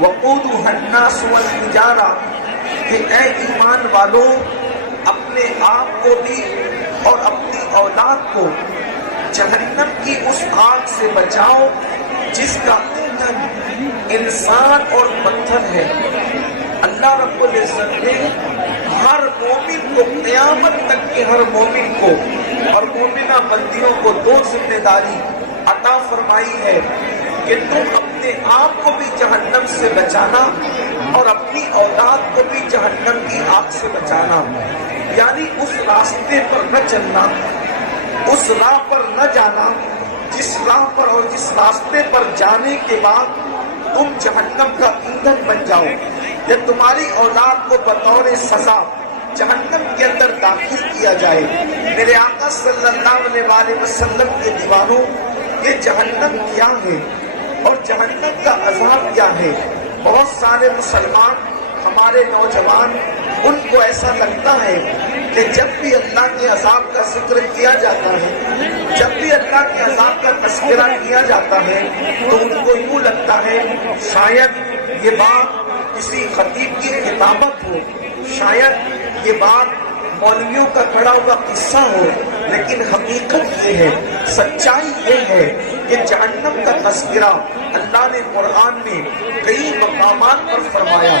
وقودها الناس والحجارہ، کہ اے ایمان والو اپنے آپ کو بھی اور اپنی اولاد کو جہنم کی اس آگ سے بچاؤ جس کا ایندھن انسان اور پتھر ہے۔ اللہ رب العزت نے ہر مومن کو، قیامت تک کے ہر مومن کو اور مومنہ بندیوں کو دو ذمہ داری عطا فرمائی ہے کہ تم اپنے آپ کو بھی جہنم سے بچانا اور اپنی اولاد کو بھی جہنم کی آگ سے بچانا، یعنی اس راستے پر نہ چلنا، اس راہ پر نہ جانا جس راہ پر اور جس راستے پر جانے کے بعد تم جہنم کا ایندھن بن جاؤ، یا تمہاری اولاد کو بطور سزا جہنم کے اندر داخل کیا جائے۔ میرے آقا صلی اللہ علیہ وآلہ وسلم کے دیوانوں، یہ جہنم کیا ہے اور جہنم کا عذاب کیا ہے؟ بہت سارے مسلمان، ہمارے نوجوان، ان کو ایسا لگتا ہے کہ جب بھی اللہ کے عذاب کا ذکر کیا جاتا ہے، جب بھی اللہ کے عذاب کا تذکرہ کیا جاتا ہے، تو ان کو یوں لگتا ہے شاید یہ بات کسی خطیب کی خطابت ہو، شاید یہ بات مولویوں کا کھڑا ہوا قصہ ہو، لیکن حقیقت یہ ہے، سچائی یہ ہے کہ جہنم کا تذکرہ اللہ نے قرآن میں کئی مقامات پر فرمایا۔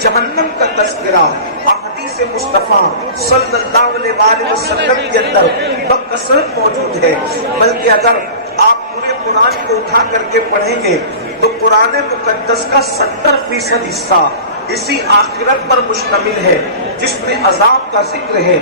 جہنم کا تذکرہ احادیث مصطفیٰ صلی اللہ علیہ وآلہ وسلم کے اندر بکثرت موجود ہے، بلکہ اگر آپ پورے قرآن کو اٹھا کر کے پڑھیں گے تو قرآن مقدس کا 70% حصہ اسی آخرت پر مشتمل ہے، جس میں عذاب کا ذکر ہے،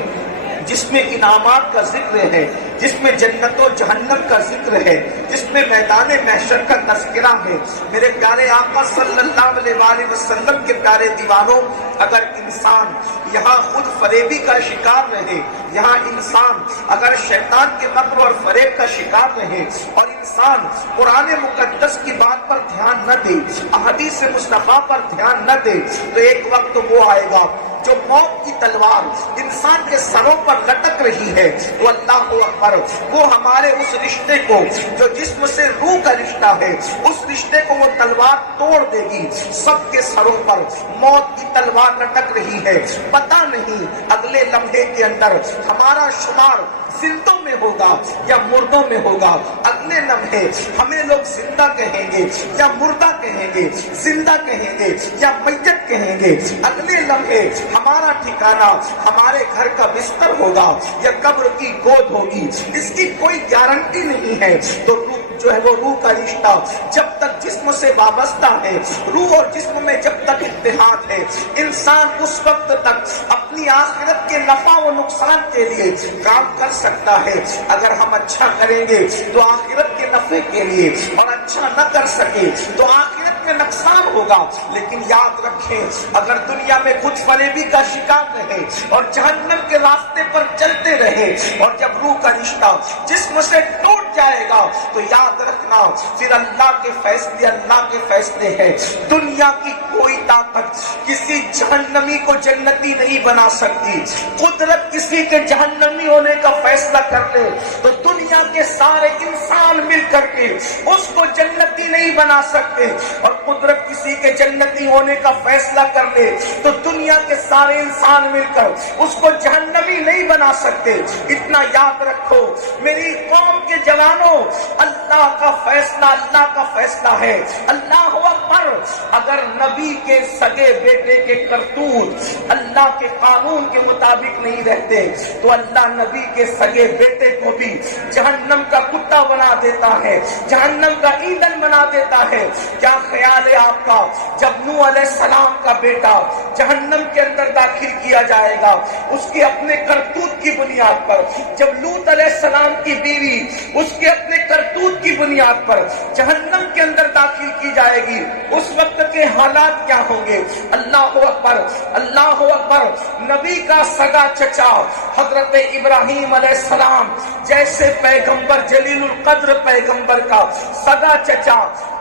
جس میں انعامات کا ذکر ہے، جس میں جنت و جہنم کا ذکر ہے، جس میں میدان محشر کا تذکرہ ہے۔ میرے پیارے آقا صلی اللہ علیہ وآلہ وسلم کے پیارے دیوانوں، اگر انسان یہاں خود فریبی کا شکار رہے، یہاں انسان اگر شیطان کے مکر اور فریب کا شکار رہے اور انسان قرآن مقدس کی بات پر دھیان نہ دے، احادیث مصطفیٰ پر دھیان نہ دے، تو ایک وقت وہ آئے گا جو موت کی تلوار انسان کے سروں پر لٹک رہی ہے، تو اللہ اکبر، وہ ہمارے اس رشتے کو جو جسم سے روح کا رشتہ ہے، اس رشتے کو وہ تلوار توڑ دے گی۔ سب کے سروں پر موت کی تلوار لٹک رہی ہے، پتہ نہیں اگلے لمحے کے اندر ہمارا شمار زندوں میں ہوگا یا مردوں میں ہوگا، اگلے لمحے ہمیں لوگ زندہ کہیں گے یا مردہ کہیں گے، زندہ کہیں گے یا میت کہیں گے، اگلے لمحے ہمارا ٹھکانہ ہمارے گھر کا بستر ہوگا یا قبر کی گود ہوگی، اس کی کوئی گارنٹی نہیں ہے۔ تو روح جو ہے وہ روح کا رشتہ جب تک جسم سے وابستہ ہے، روح اور جسم میں جب تک اتحاد ہے، انسان اس وقت تک اپنی آخرت کے نفع و نقصان کے لیے کام کر سکتا ہے۔ اگر ہم اچھا کریں گے تو آخرت کے نفع کے لیے، اور اچھا نہ کر سکے تو آخرت میں نقصان ہوگا۔ لیکن یاد رکھیں، اگر دنیا میں خود فریبی کا شکار رہے اور جہنم کے راستے پر چلتے رہے، اور جب روح کا رشتہ جسم سے ٹوٹ جائے گا تو یاد رکھنا پھر اللہ کے فیصلے ہیں۔ دنیا کی کوئی طاقت کسی جہنمی کو جنتی نہیں بنا سکتی۔ قدرت کسی کے جہنمی ہونے کا فیصلہ کر لے تو دنیا کے سارے انسان مل کر کے اس کو جنتی نہیں بنا سکتے، اور قدرت کسی کے جنتی ہونے کا فیصلہ کر لے تو دنیا کے سارے انسان مل کر اس کو جہنمی نہیں بنا سکتے۔ اتنا یاد رکھو میری قوم کے جوانوں، اللہ کا فیصلہ ہے۔ اللہ اکبر، اگر نبی کے سگے بیٹے کے کرتوت اللہ کے قانون کے مطابق نہیں رہتے تو اللہ نبی کے سگے بیٹے کو بھی جہنم کا کتا بنا دیتا ہے، جہنم کا ایندھن بنا دیتا ہے۔ کیا خیال ہے آپ کا، جب نوح علیہ السلام کا بیٹا جہنم کے اندر داخل کیا جائے گا اس کے اپنے کرتوت کی بنیاد پر، جب لوط علیہ السلام کی بیوی اس کے اپنے کرتوت کی بنیاد پر جہنم کے اندر داخل کی جائے گی، اس وقت کے حالات کیا ہوں گے؟ اللہ اکبر، اللہ اکبر۔ نبی کا سگا چچا حضرت ابراہیم علیہ السلام جیسے پیغمبر، جلیل القدر پیغمبر کا سگا چچا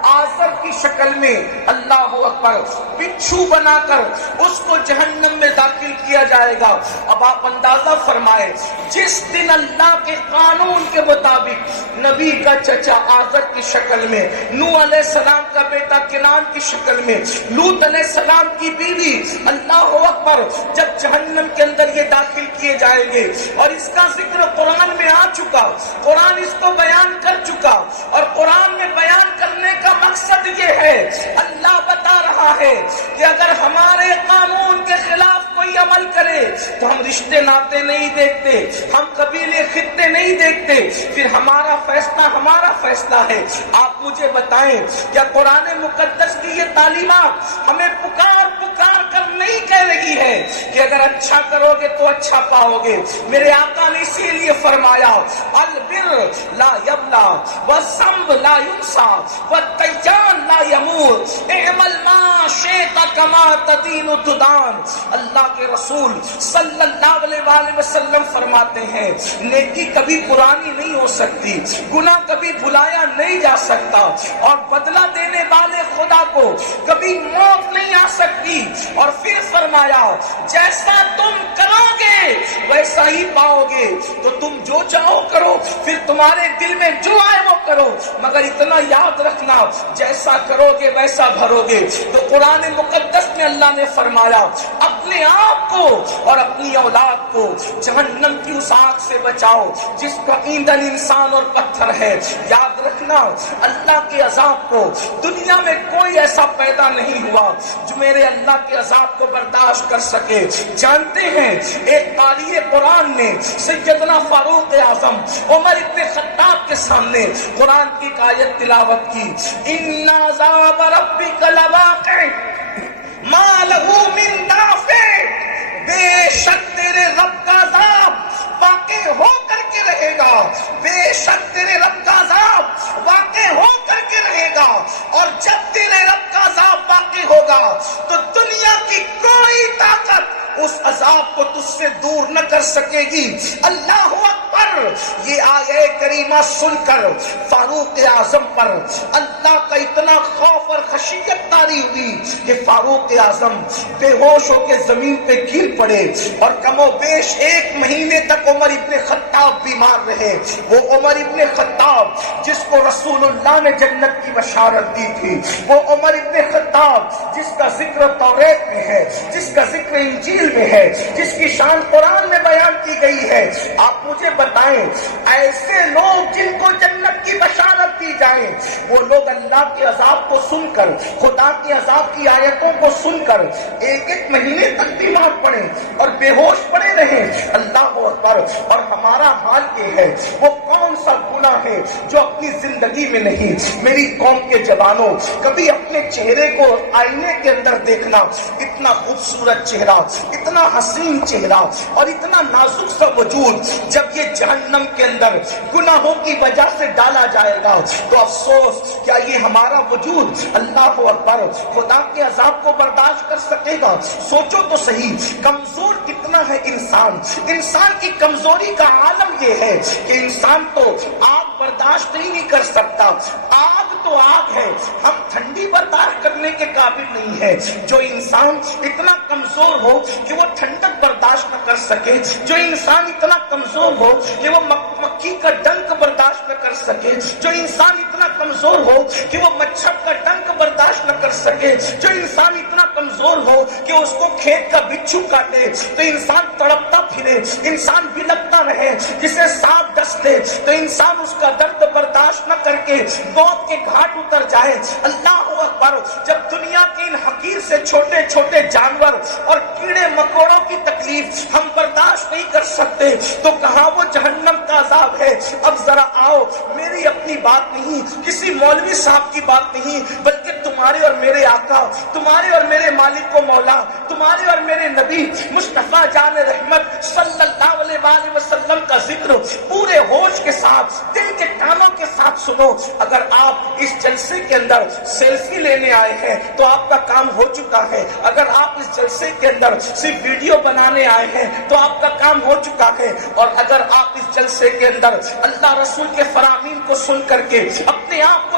آزر کی شکل میں اللہ اکبر بچھو بنا کر اس کو جہنم میں داخل کیا جائے گا۔ اب آپ اندازہ فرمائے، جس دن اللہ کے قانون کے مطابق نبی کا چچا آزر کی شکل میں، نوح علیہ السلام کا بیٹا کنان کی شکل میں، لوط علیہ السلام کی بیوی، اللہ اکبر، جب جہنم کے اندر یہ داخل کیے جائیں گے، اور اس کا ذکر قرآن میں آ چکا، قرآن اس کو بیان کر چکا، اور قرآن میں بیان کرنے کا مقصد یہ ہے، اللہ بتا رہا ہے کہ اگر ہمارے قانون کے خلاف کوئی عمل کرے تو ہم رشتے ناتے نہیں دیکھتے، ہم قبیلے خطے نہیں دیکھتے، پھر ہمارا فیصلہ ہے۔ آپ مجھے بتائیں، کیا قرآن مقدس کی یہ تعلیمات ہمیں پکار کر نہیں کہہ رہی ہے کہ اگر اچھا کرو گے تو اچھا پاؤ گے؟ میرے آقا نے اسی لیے فرمایا، البر لا یبلا والذنب لا ینسا والدیان لا یموت اعمل ما شئت کما تدین تدان۔ اللہ کے رسول صلی اللہ علیہ وآلہ وسلم فرماتے ہیں، نیکی کبھی پرانی نہیں ہو سکتی، گناہ کبھی بھلایا نہیں جا سکتا، اور بدلہ دینے والے خدا کو کبھی موت نہیں آ سکتی۔ اور پھر فرمایا، جیسا تم کرو گے ویسا ہی پاؤ گے، تو تم جو چاہو کرو، پھر تمہارے دل میں جو آئے وہ کرو، مگر اتنا یاد رکھنا، جیسا کرو گے ویسا بھرو گے۔ تو قرآن مقدس میں اللہ نے فرمایا، اپنے آپ کو اور اپنی اولاد کو جہنم کی اس آگ سے بچاؤ جس کا ایندھن انسان اور پتھر ہے۔ یاد رکھنا، اللہ کے عذاب کو دنیا میں کوئی ایسا پیدا نہیں ہوا جو میرے اللہ کے عذاب کو برداشت کر سکے۔ جانتے ہیں، ایک قاری قرآن نے سیدنا فاروق اعظم عمر ابن خطاب کے سامنے قرآن کی ایک آیت تلاوت کی، ان عذاب ربک لواقع ما لہ من دافع، بے شک تیرے رب کا عذاب واقع ہو کر کے رہے گا، بے شک تیرے رب کا عذاب واقع ہو کر کے رہے گا، اور جب تیرے رب کا عذاب واقع ہوگا تو دنیا کی کوئی طاقت اس عذاب کو تجھ سے دور نہ کر سکے گی۔ اللہ اکبر! یہ آیہ کریمہ سن کر فاروق اعظم پر اللہ کا اتنا خوف اور خشیت طاری ہوئی کہ فاروق اعظم بے ہوش ہو کے زمین پہ گر پڑے، اور کم و بیش 1 مہینے تک عمر ابن خطاب بیمار رہے۔ وہ عمر ابن خطاب جس کو رسول اللہ نے جنت کی بشارت دی تھی، وہ عمر ابن خطاب جس کا ذکر توریت میں ہے، جس کا ذکر انجیل میں ہے، جس کی شان قرآن میں بیان کی گئی ہے۔ آپ مجھے بتائیں، ایسے لوگ جن کو جنت کی بشارت دی جائے، وہ لوگ اللہ کے عذاب کو سن کر، خدا کے عذاب کی آیتوں کو سن کر 1 مہینے تک بیمار پڑے اور بے ہوش پڑے رہے۔ اللہ اکبر! اور ہمارا حال یہ ہے، وہ کون سا گناہ ہے جو اپنی زندگی میں نہیں؟ میری قوم کے جوانوں، کبھی اپنے چہرے کو آئینے کے اندر دیکھنا، اتنا خوبصورت چہرہ، اتنا حسین چہرہ اور اتنا نازک سا وجود، جب یہ جہنم کے اندر گناہوں کی وجہ سے ڈالا جائے گا تو افسوس، کیا یہ ہمارا وجود اللہ اکبر خدا کے عذاب کو برداشت کر سکے گا؟ سوچو تو صحیح، کمزور کتنا ہے انسان کی کمزوری کا عالم یہ ہے کہ انسان تو آگ برداشت نہیں کر سکتا۔ آگ تو آگ ہے، ہم ٹھنڈی برداشت کرنے کے قابل نہیں ہے۔ جو انسان اتنا کمزور ہو کہ وہ ٹھنڈک برداشت نہ کر سکے، جو انسان اتنا کمزور ہو کہ وہ مکھی کا ڈنک برداشت نہ کر سکے، جو انسان اتنا کمزور ہو کہ وہ مچھر کا ڈنک برداشت نہ کر سکے، جو انسان اتنا کمزور ہو کہ اس کو کھیت کا بچھو کاٹے تو انسان تڑپتا پھرے، انسان بلکتا رہے، جسے سانپ ڈسے تو انسان اس کا درد برداشت نہ کر کے موت کے گھاٹ اتر جائے۔ اللہ اکبر! جب دنیا کے ان حقیر سے چھوٹے چھوٹے جانور اور کیڑے مکوڑوں کی تکلیف ہم برداشت نہیں کر سکتے تو کہاں وہ جہنم کا عذاب ہے؟ اب ذرا آؤ، میری اپنی بات نہیں، کسی مولوی صاحب کی بات نہیں، بلکہ تمہارے اور میرے آقا، تمہارے اور میرے مالک و مولا، تمہارے اور میرے نبی مصطفیٰ جان رحمت صلی اللہ علیہ وآلہ وسلم کا ذکر پورے ہوش کے ساتھ، دل کے کانوں کے ساتھ سنو۔ اگر آپ اس جلسے کے اندر سیلفی لینے آئے ہیں تو آپ کا کام ہو چکا ہے، اگر آپ اس جلسے کے اندر صرف ویڈیو بنانے آئے ہیں تو آپ کا کام ہو چکا ہے، اور اگر آپ اس جلسے کے اندر اللہ رسول کے فرامین کو سن کر کے اپنے آپ کو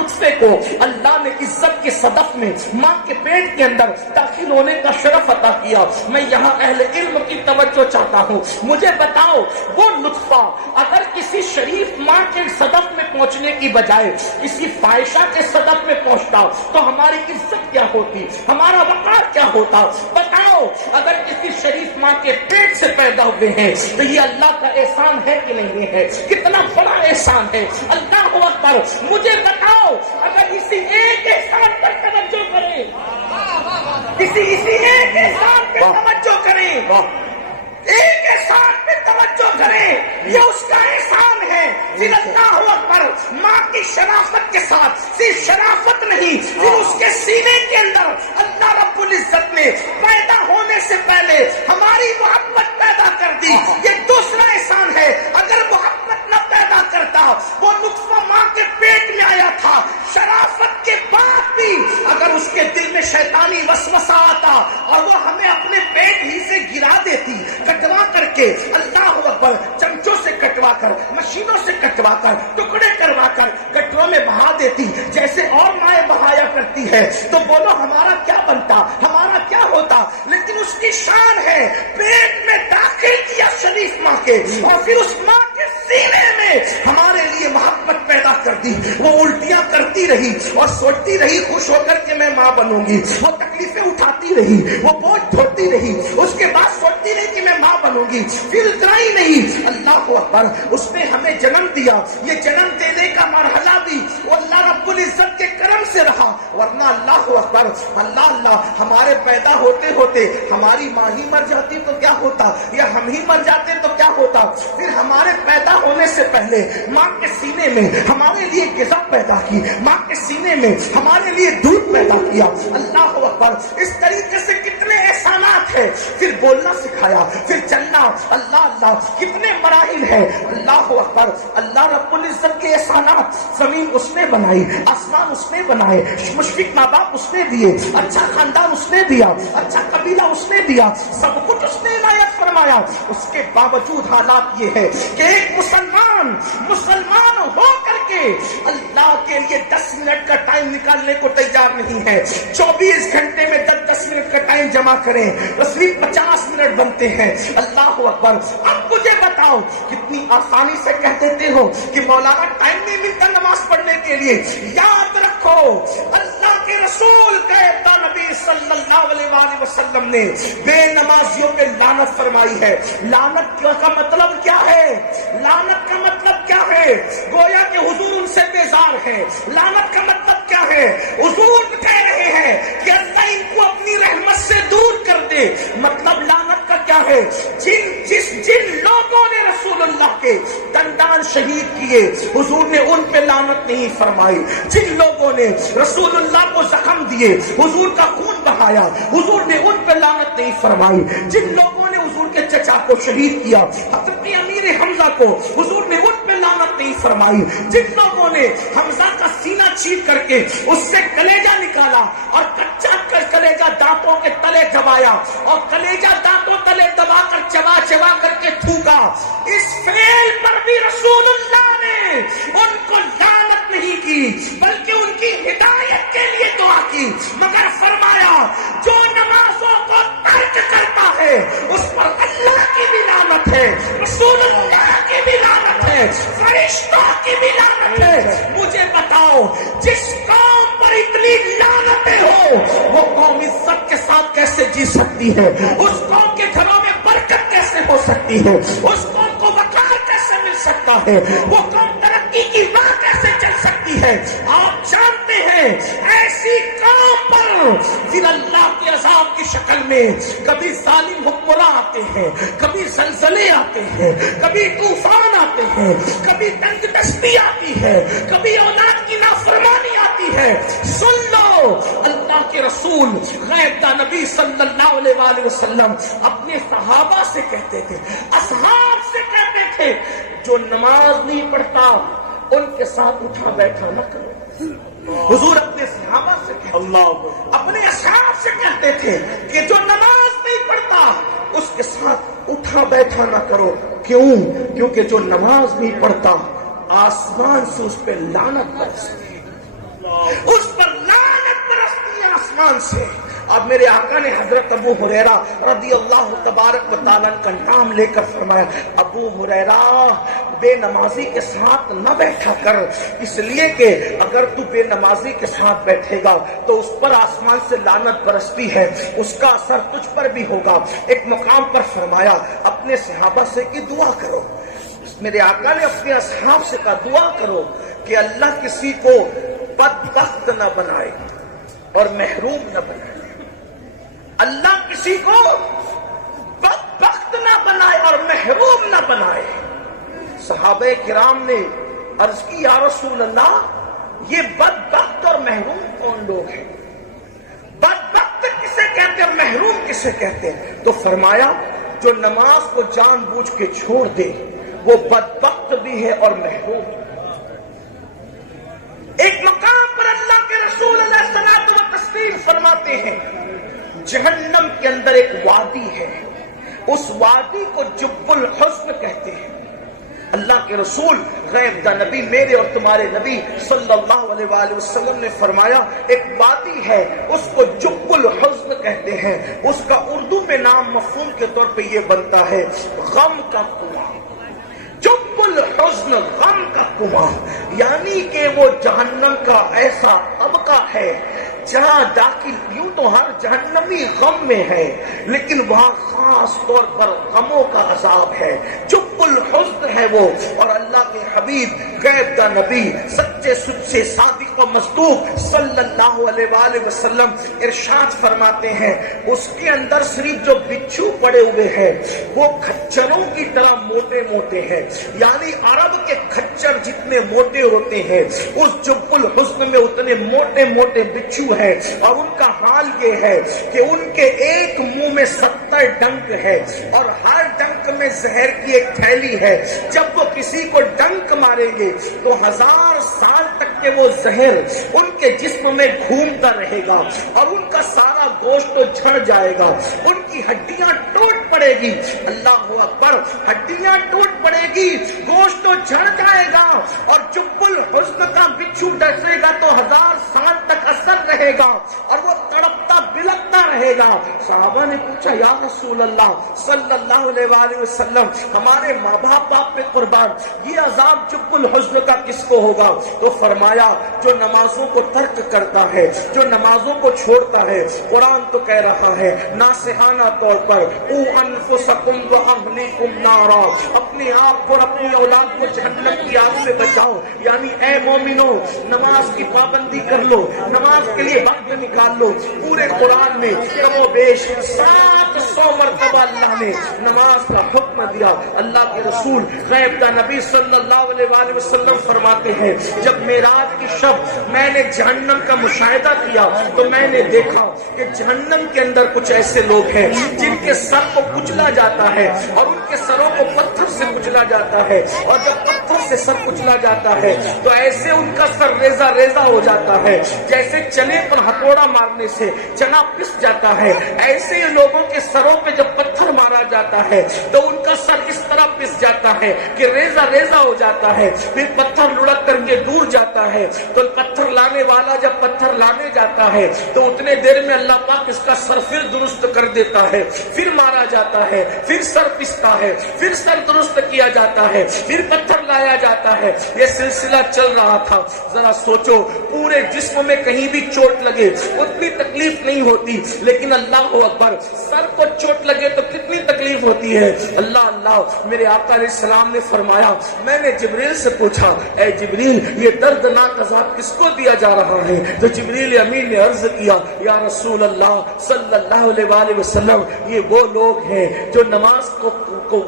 نطفے کو اللہ نے عزت کے صدف میں ماں کے پیٹ کے اندر داخل ہونے کا شرف عطا کیا. میں یہاں اہل علم کی توجہ چاہتا ہوں. مجھے بتاؤ وہ نطفہ اگر کسی شریف ماں کے صدف میں پہنچنے کی بجائے کسی فاحشہ کے صدف میں پہنچتا تو ہماری عزت کیا ہوتی, ہمارا وقار کیا ہوتا؟ بتاؤ اگر کسی شریف ماں کے پیٹ سے پیدا ہوئے ہیں تو یہ اللہ کا احسان ہے کہ نہیں ہے؟ کتنا بڑا احسان ہے. اللہ اکبر. مجھے بتاؤ اگر اسی ایک احسان پر توجہ کریں, اسی ایک احسان پہ توجہ کریں, ایک احسان پہ توجہ کریں, یہ اس کا احسان ہے. پھر اللہ اکبر ماں کی شرافت کے ساتھ, صرف شرافت نہیں, پھر اس کے سینے کے اندر اللہ رب العزت نے پیدا ہونے سے پہلے ہماری محبت پیدا کر دی. یہ دوسرا احسان ہے. اگر محبت نہ پیدا کرتا, وہ نطفہ ماں کے پیٹ میں آیا تھا, شرافت کے بعد بھی اگر اس کے دل میں شیطانی وسوسہ آتا اور وہ ہمیں اپنے پیٹ ہی سے گرا دیتی, کٹوا کر کے, اللہ اکبر, چمچوں سے کٹوا کر, مشینوں سے کٹوا کر, ٹکڑے کروا کر گٹروں میں بہا دیتی جیسے اور مائیں بہایا کرتی ہے, تو بولو ہمارا کیا بنتا, ہمارا کیا ہوتا؟ لیکن اس کی شان ہے پیٹ میں داخل کیا شریف ماں کے, اور پھر اس ماں کے سینے میں ہمارے لیے محبت پیدا کر دی. وہ الٹیاں کرتی رہی اور سوچتی رہی خوش ہو کر کے میں ماں بنوں گی, وہ تکلیفیں اٹھاتی رہی, وہ بوجھ ڈھوتی رہی, اس کے بعد سوچتی رہی کہ میں ماں بنوں گی. پھر اتنا ہی نہیں, اللہ اکبر, اس نے ہمیں جنم دیا. یہ جنم دینے کا مرحلہ بھی وہ اللہ رب العزت کے کرم سے رہا, ورنہ اللہ اکبر, اللہ ہمارے پیدا ہوتے ہوتے ہماری ماں ہی مر جاتی تو کیا ہوتا, یا ہم ہی مر جاتے تو کیا ہوتا. پھر ہمارے پیدا ہونے سے پہلے ماں کے سینے میں ہمارے لیے غذا پیدا کی, ماں کے سینے میں ہمارے لیے دودھ پیدا کیا. اللہ اکبر. اس طریقے سے کتنے احسانات ہیں. پھر بولنا سکھایا, پھر چلنا, اللہ, کتنے مراحل ہیں. اللہ اکبر. اللہ رب العزت کے احسانات, زمین اس نے بنائی, آسمان اس نے بنائے, مشفق ماں باپ اس نے دیے, اچھا خاندان اس نے دیا, اچھا قبیلہ اس نے دیا, سب کچھ اس نے عنایت فرمایا. اس کے باوجود حالات یہ ہے کہ ایک مسلمان ہو کر کے اللہ کے لیے 10 منٹ کا ٹائم نکالنے کو تیار نہیں ہے. 24 گھنٹے میں 10 منٹ کا ٹائم جمع کریں تو صرف 50 منٹ بنتے ہیں. اللہ اکبر. اب مجھے بتاؤ کتنی آسانی سے کہہ دیتے ہو کہ مولانا ٹائم نہیں ملتا نماز پڑھنے کے لیے. یاد رکھو اللہ کے رسول کہتا نبی صلی اللہ علیہ وآلہ وسلم نے بے نمازیوں پہ لعنت فرمائی ہے. لعنت کا مطلب کیا ہے؟ لعنت کا مطلب کیا ہے؟ گویا کہ حضور ان سے بیزار ہے. لعنت کا مطلب کیا ہے؟ حضور کہہ رہے ہیں کہ اللہ ان کو اپنی رحمت سے دور کر دے. مطلب لعنت کا کیا ہے؟ جن لوگوں نے رسول اللہ کے دندان شہید کیے حضور نے ان پہ لعنت نہیں فرمائی. جن لوگوں نے رسول اللہ کو زخم دیے, حضور کا خون بہایا, حضور نے ان پہ لعنت نہیں فرمائی. جن لوگوں نے حضور کے چچا کو شہید کیا, حضرت امیر حمزہ کو, حضور نے ان پہ لعنت نہیں فرمائی. جن لوگوں نے حمزہ کا سینہ چیر کر کے اس سے کلیجہ نکالا اور کچا کلیجہ دانتوں کے تلے دبایا اور کلیجہ دانتوں تلے دبا کر چبا کر کے تھوکا, اس فعل پر بھی رسول اللہ نے ان کو لعنت نہیں کی بلکہ ان کی ہدایت کے لیے دعا کی. مگر فرمایا جو نمازوں کو ترک کرتا ہے اس پر اللہ کی بھی لعنت ہے, رسول اللہ کی بھی لعنت ہے, فرشتوں کی بھی لعنت ہے. مجھے بتاؤ جس قوم پر اتنی لعنتیں ہو وہ قوم عزت کے ساتھ کیسے جی سکتی ہے؟ اس قوم کے گھروں میں برکت کیسے ہو سکتی ہے؟ اس قوم کو وقار کیسے مل سکتا ہے؟ وہ قوم ترقی کی راہ کیسے چل سکتی ہے؟ آپ جانتے ہیں ایسی قوم پر پھر اللہ کے عذاب کی شکل میں کبھی ظالم حکمراں آتے ہیں, کبھی زلزلے آتے ہیں, کبھی طوفان آتے ہیں, کبھی تنگ دستی آتی ہے, کبھی اولاد کی نافرمانی آتی ہے. سن لو اللہ کے رسول غیب دا نبی صلی اللہ علیہ وآلہ وسلم اپنے صحابہ سے کہتے تھے, اصحاب سے کہتے تھے, جو نماز نہیں پڑھتا ان کے ساتھ اٹھا بیٹھا نہ کرو. حضور اپنے صحابہ سے کہتے, اپنے اصحاب سے کہتے تھے کہ جو نماز نہیں پڑھتا اس کے ساتھ اٹھا بیٹھا نہ کرو. کیوں؟ کیونکہ جو نماز نہیں پڑھتا آسمان سے اس پہ لعنت برستی. اس پر لعنت برستی ہے آسمان سے۔ اب میرے آقا نے حضرت ابو ہریرہ رضی اللہ تبارک و تعالیٰ کا نام لے کر فرمایا، ابو ہریرہ بے نمازی کے ساتھ نہ بیٹھا کر، اس لیے کہ اگر تو بے نمازی کے ساتھ بیٹھے گا تو اس پر آسمان سے لعنت برستی ہے، اس کا اثر تجھ پر بھی ہوگا۔ ایک مقام پر فرمایا اپنے صحابہ سے کہ دعا کرو، میرے آقا نے اپنے اصحاب سے کہا دعا کرو کہ اللہ کسی کو بدبخت نہ بنائے اور محروم نہ بنائے، اللہ کسی کو بدبخت نہ بنائے اور محروم نہ بنائے۔ صحابہ کرام نے عرض کی یا رسول اللہ یہ بدبخت اور محروم کون لوگ ہیں؟ بدبخت کسے کہتے ہیں، محروم کسے کہتے ہیں؟ تو فرمایا جو نماز کو جان بوجھ کے چھوڑ دے وہ بدبخت بھی ہے اور محروم۔ ایک مقام پر اللہ کے رسول علیہ الصلوۃ والتسلیم فرماتے ہیں جہنم کے اندر ایک وادی ہے، اس وادی کو جب الحزن کہتے ہیں۔ اللہ کے رسول غیب دا نبی میرے اور تمہارے نبی صلی اللہ علیہ وآلہ وسلم نے فرمایا ایک وادی ہے اس کو جب الحزن کہتے ہیں، اس کا اردو میں نام مفہوم کے طور پہ یہ بنتا ہے غم کا کنواں۔ جب الحزن غم کا کنواں، یعنی کہ وہ جہنم کا ایسا طبقہ ہے جہاں داخل یوں تو ہر جہنمی غم میں ہے لیکن وہاں خاص طور پر غموں کا عذاب ہے، جب الحزن ہے وہ۔ اور اللہ کے حبیب غیب کا نبی سچے سچے صادق و مصدوق صلی اللہ علیہ وآلہ وسلم ارشاد فرماتے ہیں اس کے اندر صرف جو بچھو پڑے ہوئے ہیں وہ کھچروں کی طرح موٹے موٹے ہیں، یعنی عرب کے کھچر جتنے موٹے ہوتے ہیں اس جب الحزن میں اتنے موٹے موٹے بچھو ہے۔ اور ان کا حال یہ ہے کہ ان کے ایک منہ میں 70 ڈنک ہے اور ہر ڈنک میں زہر کی ایک تھیلی ہے، جب وہ کسی کو ڈنک ماریں گے تو 1000 سال تک کے وہ زہر ان کے جسم میں گھومتا رہے گا اور ان کا سارا گوشت تو جھڑ جائے گا، ان کی ہڈیاں ٹوٹ پڑے گی، اللہ اکبر، ہڈیاں ٹوٹ پڑے گی، گوشت تو جھڑ جائے گا اور جب الحزن کا بچھو ڈسے گا تو 1000 سال تک اثر رہے گا اور وہ تڑپتا بلکتا رہے گا۔ صحابہ نے پوچھا یا رسول اللہ صلی اللہ علیہ وآلہ وسلم ہمارے ماں باپ پہ قربان یہ عذاب جب الحزن کا کس کو ہوگا؟ تو فرمایا جو نمازوں کو ترک کرتا ہے، جو نمازوں کو چھوڑتا ہے۔ قرآن تو کہہ رہا ہے ناصحانہ طور پر او انفسکم و اہلیکم نارا، اپنے آپ کو اور اپنی اولاد کو جہنم کی آگ سے بچاؤ، یعنی اے مومنو نماز کی پابندی کر لو، نماز کے لیے وقت نکال لو۔ پورے قرآن میں کم و بیش 700 مرتبہ اللہ نے نماز کا حکم دیا۔ اللہ کے رسول غیب کا نبی صلی اللہ علیہ وآلہ وسلم فرماتے ہیں جب معراج کی شب میں نے جہنم کا مشاہدہ کیا تو میں نے دیکھا کہ جہنم کے اندر کچھ ایسے لوگ ہیں جن کے سر کو کچلا جاتا ہے اور ان کے سروں کو پتھر سے کچلا جاتا ہے، اور جب پتھر سے سر کچلا جاتا ہے تو ایسے ان کا سر ریزہ ریزہ ہو جاتا ہے جیسے چنے پر ہتھوڑا مارنے سے چنا پس جاتا ہے۔ ایسے لوگوں کے سروں پہ جب پتھر مارا جاتا ہے تو ان کا سر اس طرح پس جاتا ہے کہ ریزہ ریزہ ہو جاتا ہے، پھر پتھر لڑک کر کے دور جاتا ہے تو پتھر لانے والا جب پتھر لانے جاتا ہے تو اتنے دیر میں اللہ پاک اس کا سر پھر درست کر دیتا ہے، پھر مارا جاتا ہے، پھر سر پستا ہے، پھر سر درست کیا جاتا ہے، پھر پتھر لایا جاتا ہے۔ یہ سلسلہ چل رہا تھا۔ ذرا سوچو پورے جسم میں کہیں بھی چوٹ لگے اتنی تکلیف نہیں ہوتی، لیکن اللہ اکبر سر کو چوٹ لگے تو کتنی تکلیف ہوتی ہے۔ اللہ اللہ، میرے آقا علیہ السلام نے فرمایا میں نے جبریل سے پوچھا اے جبریل یہ دردناک عذاب کس کو دیا جا رہا ہے؟ تو جبریل امین نے عرض کیا یا رسول اللہ صلی اللہ علیہ وآلہ وسلم یہ وہ لوگ ہیں جو نماز کو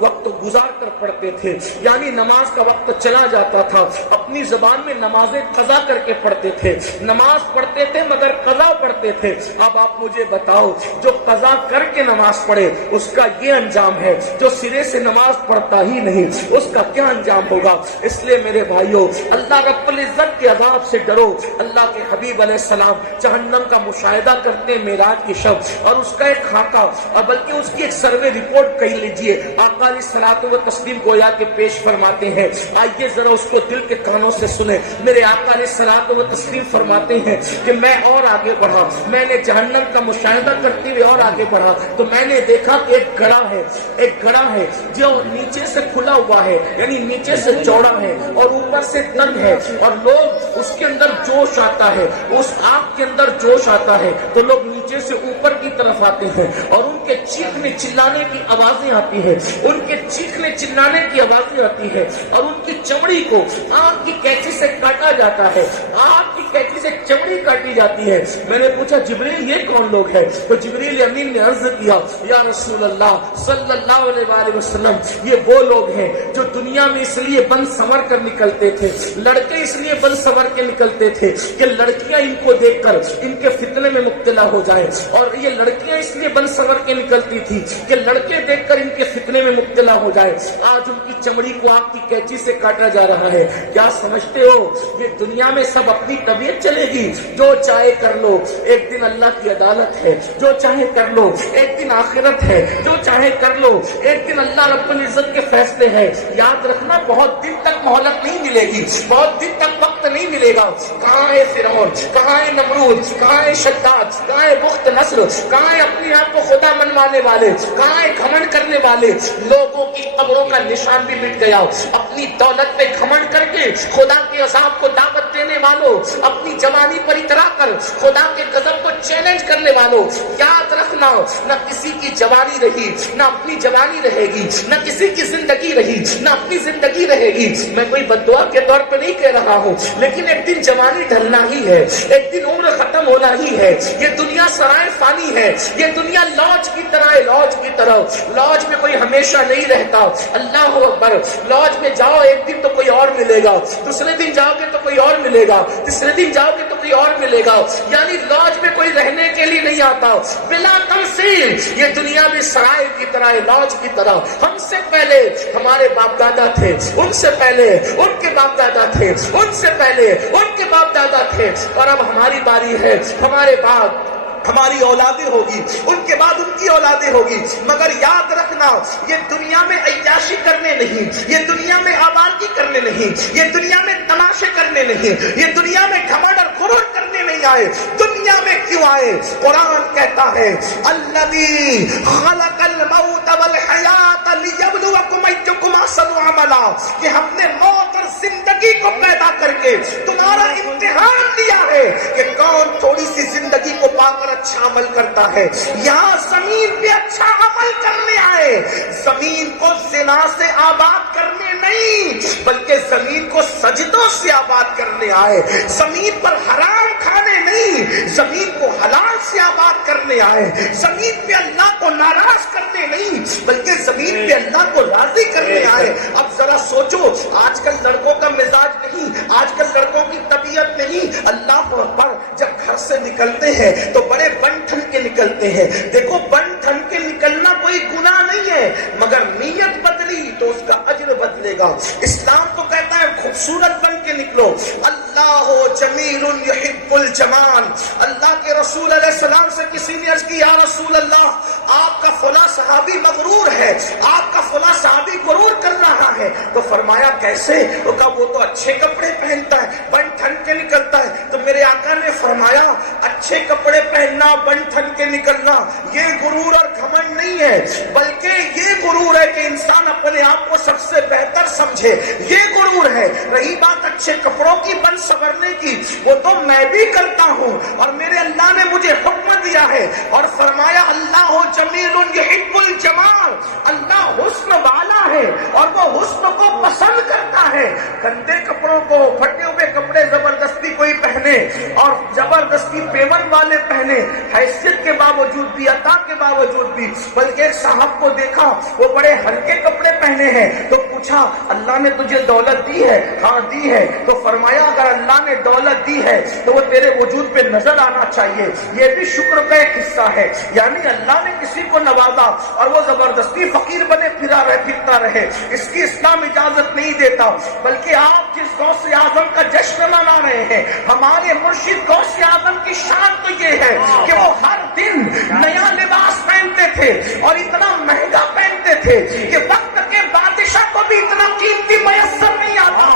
وقت گزار کر پڑھتے تھے، یعنی نماز کا وقت چلا جاتا تھا اپنی زبان میں نمازیں قضا کر کے پڑھتے تھے، نماز پڑھتے تھے مگر قضا پڑھتے تھے۔ اب آپ مجھے بتاؤ جو قضا کر کے نماز پڑھے اس کا یہ انجام ہے، جو سرے سے نماز پڑھتا ہی نہیں اس کا کیا انجام ہوگا؟ اس لیے میرے بھائیوں اللہ رب العزت کے عذاب سے ڈرو۔ اللہ کے حبیب علیہ السلام جہنم کا مشاہدہ کرتے معراج کی شب اور اس کا ایک خاکہ اور بلکہ اس کی ایک سروے رپورٹ کہہ لیجئے آقا علیہ الصلوۃ والتسلیم گویا کہ پیش فرماتے ہیں۔ آئیے آگے ذرا اس کو دل کے کانوں سے سنے. میرے آقا علیہ الصلوۃ و تسلیم فرماتے ہیں کہ میں اور آگے بڑھا, میں نے جہنم کا مشاہدہ کرتے ہوئے اور آگے بڑھا تو میں نے دیکھا کہ ایک گڑھا ہے جو نیچے سے کھلا ہوا ہے, یعنی نیچے سے چوڑا ہے اور اوپر سے تنگ ہے, اور لوگ اس کے اندر جوش آتا ہے, اس آگ کے اندر جوش آتا ہے تو لوگ نیچے سے اوپر کی طرف آتے ہیں اور ان کے چیخنے چلانے کی آوازیں آتی ہے, ان کے چیخنے چلانے کی آوازیں آتی ہے اور ان کی چمڑی کو آگ کی کینچی سے کاٹا جاتا ہے, آگ کی کینچی سے چمڑی کاٹی جاتی ہے. میں نے پوچھا جبریل یہ کون لوگ ہیں؟ تو جبریل امین نے عرض کیا یا رسول اللہ صلی اللہ علیہ وآلہ وسلم, یہ وہ لوگ ہیں جو دنیا میں اس لیے بن سنور کر نکلتے تھے, لڑکے اس لیے بن سنور کے نکلتے تھے کہ لڑکیاں ان کو دیکھ کر ان کے فتنے میں مبتلا ہو جائیں, اور یہ لڑکیاں اس لیے بن سنور کے نکلتی تھی کہ لڑکے دیکھ کر ان کے فتنے میں مبتلا ہو جائے. آج ان کی چمڑی کو آگ کی کینچی سے کاٹا جا رہا ہے. کیا سمجھتے ہو یہ دنیا میں سب اپنی طبیعت چلے گی؟ جو چاہے کر لو, ایک دن اللہ کی عدالت ہے, جو چاہے کر لو, ایک دن آخرت ہے, جو چاہے کر لو, ایک دن اللہ رب العزت کے فیصلے ہیں. یاد رکھنا بہت دن تک مہلت نہیں ملے گی, بہت دن تک وقت نہیں ملے گا. کہاں ہے فرعون, کہاں ہے نمرود, کہاں ہے شداد, کہاں ہے بخت نصر, کہاں ہے اپنے آپ کو خدا منوانے والے, کہاں ہے گھمنڈ کرنے والے؟ لوگوں کی قبروں کا نشان بھی مٹ گیا. اپنی دولت پہ گھمنڈ کر کے خدا کے عذاب کو دعوت دینے والوں, اپنی جوانی پر اترا کر خدا کے غضب کو چیلنج کرنے والوں, یاد رکھنا نہ کسی کی جوانی رہی, نہ اپنی جوانی رہے گی, نہ کسی کی زندگی رہی, نہ اپنی زندگی رہے گی. میں کوئی بددعا کے طور پہ نہیں کہہ رہا ہوں, لیکن ایک دن جوانی ڈھلنا ہی ہے, ایک دن عمر ختم ہونا ہی ہے. یہ دنیا سرائے فانی ہے, یہ دنیا لوج کی طرح ہے, لوج کی طرح. لوج میں کوئی ہمیشہ نہیں رہتا. اللہ اکبر, لوج میں جاؤ ایک دن تو کوئی اور ملے گا, دوسرے دن جاؤ گے تو کوئی اور ملے گا, تیسرے دن جاؤ گے تو کوئی اور ملے گا. یعنی لوج میں کوئی رہنے کے لیے نہیں آتا. بلا تمثیل یہ دنیا میں سرائے کی طرح ہے, لوج کی طرح. ہم سے پہلے ہمارے باپ دادا تھے, ان سے پہلے ان کے باپ دادا تھے, ان سے پہلے ان کے باپ دادا تھے, اور اب ہماری باری ہے. ہمارے باپ ہماری اولادیں ہوگی, ان کے بعد ان کی اولادیں ہوگی. مگر یاد رکھنا یہ دنیا میں عیاشی کرنے نہیں, یہ دنیا میں آبادی کرنے نہیں, یہ دنیا میں تماشے کرنے نہیں, یہ دنیا میں گھمنڈ اور غرور کرنے نہیں آئے. دنیا میں کیوں آئے؟ قرآن کہتا ہے الذی خلق الموت والحیات لیبلوکم ایکم احسن عملا, کہ ہم نے موت اور زندگی کو پیدا کر کے تمہارا امتحان لیا ہے کہ کون تھوڑی سی زندگی کو پا کر اچھا عمل کرتا ہے. یہاں زمین پہ اچھا عمل کرنے آئے, زمین کو زنا سے آباد کرنے نہیں, بلکہ زمین کو سجدوں سے آباد کرنے آئے. زمین پر حرام کھانے نہیں, زمین کو حلال سے آباد کرنے آئے. زمین پہ اللہ کو ناراض کرنے نہیں, بلکہ زمین پہ اللہ کو راضی کرنے آئے. اب ذرا سوچو, آج کل لڑکوں کا مزاج نہیں, آج کل لڑکوں کی طبیعت نہیں. اللہ اکبر, جب گھر سے نکلتے ہیں تو بڑے بن ٹھن کے نکلتے ہیں. دیکھو بن ٹھن کے نکلنا کوئی گناہ نہیں ہے, مگر نیت بدلی تو اس کا اجر بدلے گا. اسلام تو کہتا ہے خوبصورت بن کے نکلو. اللہ جمیل یحب الجمال. اللہ کے رسول علیہ السلام سے کسی نے عرض کی یا رسول اللہ, آپ کا فلاں صحابی مغرور ہے, آپ کا فلاں صحابی غرور کر رہا ہے. تو فرمایا کیسے؟ وہ کہا وہ تو اچھے کپڑے پہنتا ہے, بن ٹھن کے نکلتا ہے. تو میرے آقا نے فرمایا اچھے کپڑے پہننا, بن ٹھن کے نکلنا یہ غرور اور گھمنڈ نہیں ہے, بلکہ یہ غرور ہے کہ انسان اپنے آپ کو سب سے بہتر سمجھے, یہ غرور ہے. رہی بات اچھے کپڑوں کی, بن سنورنے کی, وہ تو میں بھی کرتا ہوں, اور میرے اللہ نے مجھے حکم دیا ہے اور فرمایا اللہ جمیل یحب الجمال. اللہ حسن والا ہے اور وہ حسن کو پسند کرتا ہے. گندے کپڑوں کو, پھٹے ہوئے کپڑے زبردستی کوئی پہنے اور زبردستی پیون والے پہنے, حیثیت کے باوجود بھی, عطا کے باوجود بھی. بلکہ ایک صاحب کو دیکھا وہ بڑے ہلکے کپڑے پہنے ہیں, تو پوچھا اللہ نے تجھے دولت دی ہے؟ ہاں دی ہے. تو فرمایا اگر اللہ نے دولت دی ہے تو وہ تیرے وجود پہ نظر آنا چاہیے, یہ بھی شکر کا ایک حصہ ہے. یعنی اللہ نے کسی کو نوازا اور وہ زبردستی فقیر بنے پھرتا رہے, اس کی اسلام اجازت نہیں دیتا. بلکہ آپ جس غوث اعظم کا جشن منا رہے ہیں, ہمارے مرشد غوث اعظم کی شان تو یہ ہے کہ وہ ہر دن نیا لباس پہنتے تھے اور اتنا مہنگا پہنتے تھے کہ وقت کے بادشاہ کو بھی اتنا قیمتی میسر نہیں آتا.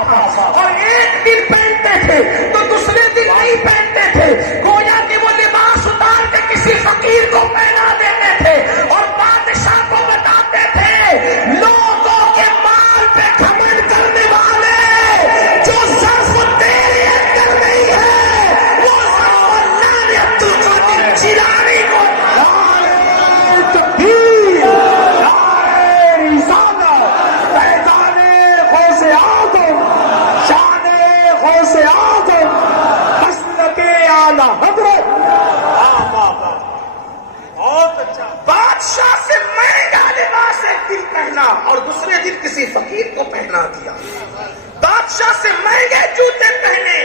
کسی فقیر کو پہنا دیا، بادشاہ سے مہنگے جوتے پہنے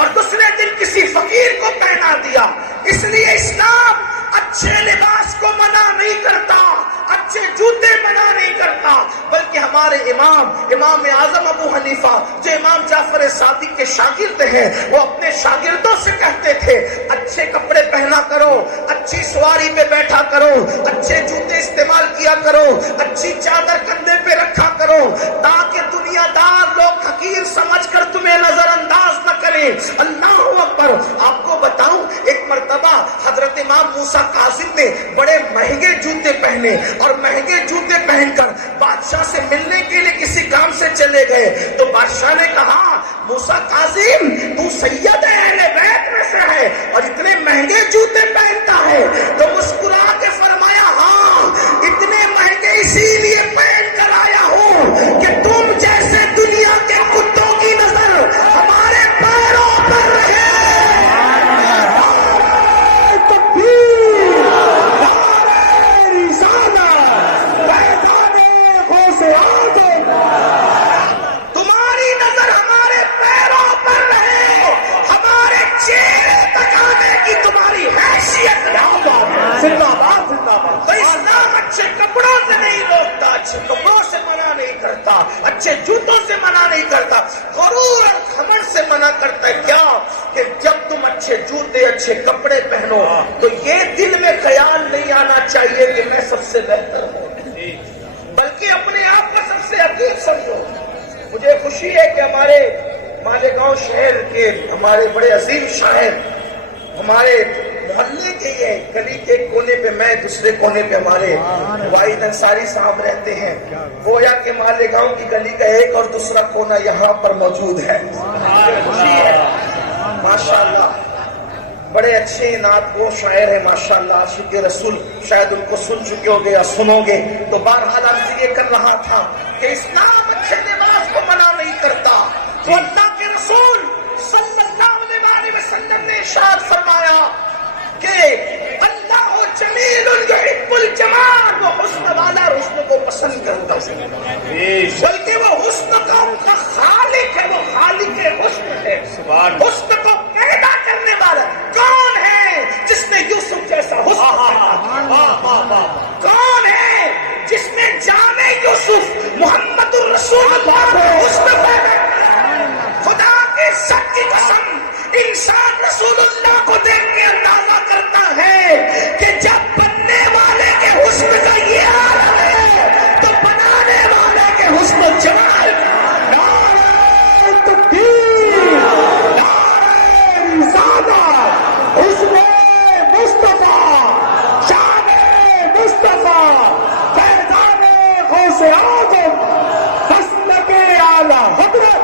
اور دوسرے دن کسی فقیر کو پہنا دیا۔ اس لیے اسلام اچھے لباس کو منع نہیں کرتا، اچھے جوتے منع نہیں کرتا، بلکہ ہمارے امام اعظم ابو حنیفہ جو امام جعفر صادق کے شاگرد ہیں، وہ اپنے شاگردوں سے کہتے تھے اچھے کپڑے پہنا کرو، اچھی سواری پہ بیٹھا کرو، اچھے جوتے استعمال کیا کرو، اچھی چادر کندھے پہ رکھا کرو، تاکہ دنیا دار لوگ حقیر سمجھ کر تمہیں نظر انداز نہ کریں۔ اللہ اکبر۔ آپ کو بتاؤں، ایک مرتبہ حضرت امام موسیٰ کاظم نے بڑے مہنگے جوتے پہنے اور مہنگے جوتے پہن کر بادشاہ سے ملنے کے لیے کسی کام سے چلے گئے، تو بادشاہ نے کہا موسیٰ کاظم تو سید اہل بیت میں سے ہے اور اتنے مہنگے جوتے پہنتا ہے؟ تو مسکرا کے فرمایا ہاں، اتنے مہنگے اسی لیے پہن کر آیا ہوں کہ تم جیسے دنیا کے کتوں کی نظر ہمارے پیروں پر رہے۔ تمہاری نظر ہمارے پیروں پر رہے، ہمارے چہرے تک آنے کی تمہاری حیثیت زندہ باد۔ تو اسلام اچھے کپڑوں سے نہیں روکتا، اچھے کپڑوں سے منع نہیں کرتا، اچھے جوتوں سے منع نہیں کرتا، غرور اور گھمنڈ سے منع کرتا ہے۔ کیا کہ جب تم اچھے جوتے اچھے کپڑے پہنو تو یہ دل میں خیال نہیں آنا چاہیے کہ میں سب سے بہتر ہوں، بلکہ اپنے آپ کو سب سے عظیم سمجھو۔ مجھے خوشی ہے کہ ہمارے مالیگاؤں شہر کے ہمارے بڑے عظیم شاعر ہمارے محلے کے یہ گلی کے کونے پہ، میں دوسرے کونے پہ ہمارے واحد انصاری صاحب رہتے ہیں، گویا کہ مالیگاؤں کی گلی کا ایک اور دوسرا کونا یہاں پر موجود ہے۔ خوشی ہے ماشاءاللہ، بڑے اچھے نعت گو شاعر ہیں ماشاءاللہ، عاشق رسول، شاید ان کو سن چکے ہو گے یا سنو گے۔ تو بہرحال عرض یہ کر رہا تھا کہ اسلام اچھے لباس کو منع نہیں کرتا، تو اللہ کے رسول صلی اللہ علیہ وسلم نے ارشاد فرمایا کہ اللہ جمیل یحب الجمال، وہ حسن والا حسن کو پسند کرتا ہے، بلکہ وہ حسن کا ان کا خالق ہے، وہ خالق حسن ہے۔ حسن کو پیدا کرنے والا کون ہے جس نے یوسف جیسا حسن پیدا؟ کون ہے جس نے جامع یوسف محمد الرسول اللہ کو حسن پیدا کیا؟ خدا کے سچ کی قسم، انسان رسول اللہ کو دیکھ کے اندازہ کرتا ہے کہ جب بننے والے کے حسن کا یہ حال ہے تو بنانے والے کے حسن و جمال کا۔ نعرہ تکبیر، نعرہ رسالت، حسن مصطفیٰ، شان مصطفیٰ، فیضان غوث اعظم، حسن کے اعلیٰ حضرت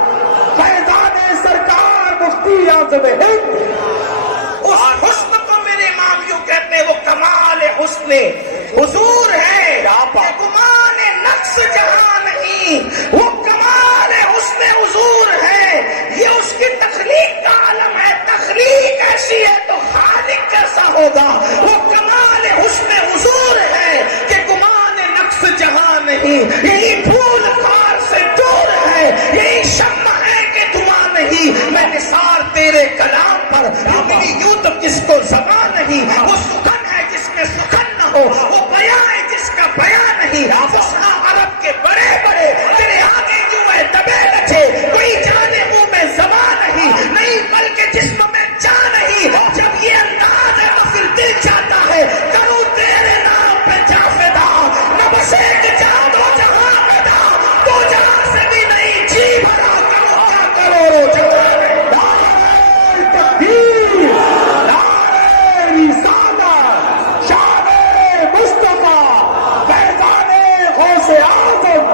فیضان سرکار مفتی اعظم ہند۔ اس حسن کو میرے امام یوں کہتے ہیں وہ کمال حسن حضور ہے، گمان نقص جہاں نہیں، وہ کمال حسن حضور ہے۔ یہ اس کی تخلیق کا عالم ہے، تخلیق ایسی ہے تو خالق کیسا ہوگا؟ وہ کمال حسن حضور ہے کہ گمان نقص جہاں نہیں، یہی پھول خار سے دور ہے، یہی شمع ہے کہ دھواں نہیں۔ میں نثار تیرے کلام پر، میری یوں تو کس کو زبان نہیں، وہ سخن ہے جس میں سخن نہ ہو، وہ بیاں ہے جس کا بیاں نہیں۔ فصحا عرب کے بڑے بڑے تیرے آگے یوں ہے دبے بچے، کوئی جانے منہ میں زبان نہیں بلکہ جسم میں جان نہیں۔ جب یہ انداز ہے تو پھر دل چاہتا ہے کروں تیرے نام پہ جا فدا، نہ بس ایک جہاں دو جہاں فدا، دو جہاں سے بھی نہیں جی بھرا کرو کیا کرو جہاں۔ نعرہ تکبیر، نعرہ رسالت، شان مصطفیٰ، فیضان غوث اعظم،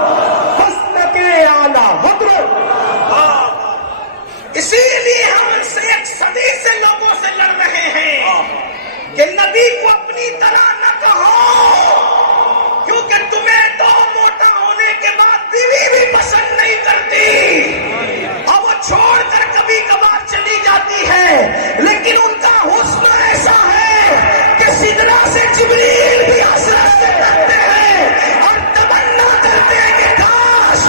حسن کے اعلیٰ حضرت۔ اسی لیے ہم ان سے ایک صدی سے لوگوں سے لڑ رہے ہیں کہ نبی کو اپنی طرح نہ کہو، کیونکہ تمہیں تو موٹا ہونے کے بعد بیوی بھی پسند نہیں کرتی اور وہ چھوڑ کر کبھی کبھار چلی جاتی ہے، لیکن ان کا حسن ایسا ہے کہ سدرا سے جبریل بھی حسرت سے کرتے ہیں اور تمنا کرتے ہیں کہ کاش